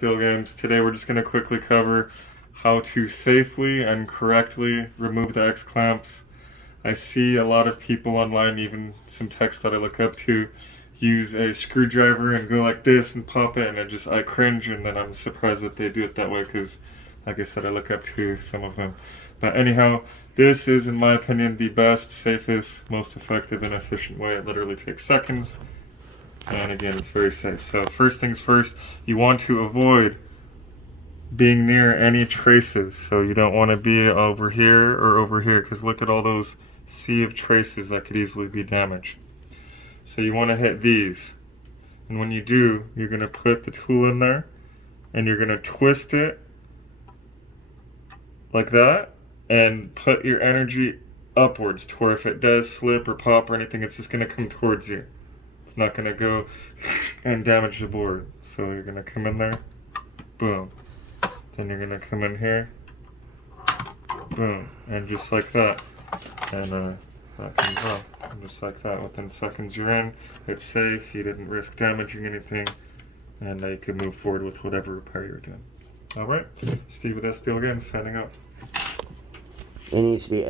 SBL Games. Today we're just going to quickly cover how to safely and correctly remove the X-clamps. I see a lot of people online, even some techs that I look up to, use a screwdriver and go like this and pop it, and I cringe, and then I'm surprised that they do it that way because, like I said, I look up to some of them. But anyhow, this is, in my opinion, the best, safest, most effective and efficient way. It literally takes seconds. And again, it's very safe. So first things first, you want to avoid being near any traces. So you don't want to be over here or over here, because look at all those sea of traces that could easily be damaged. So you want to hit these. And when you do, you're going to put the tool in there and you're going to twist it like that and put your energy upwards to where if it does slip or pop or anything, it's just going to come towards you. It's not going to go and damage the board. So you're going to come in there, boom. Then you're going to come in here, boom, and just like that. And that comes off. And just like that. Within seconds you're in. It's safe. You didn't risk damaging anything. And you can move forward with whatever repair you're doing. Alright, Steve with SBL Games signing off. It needs to be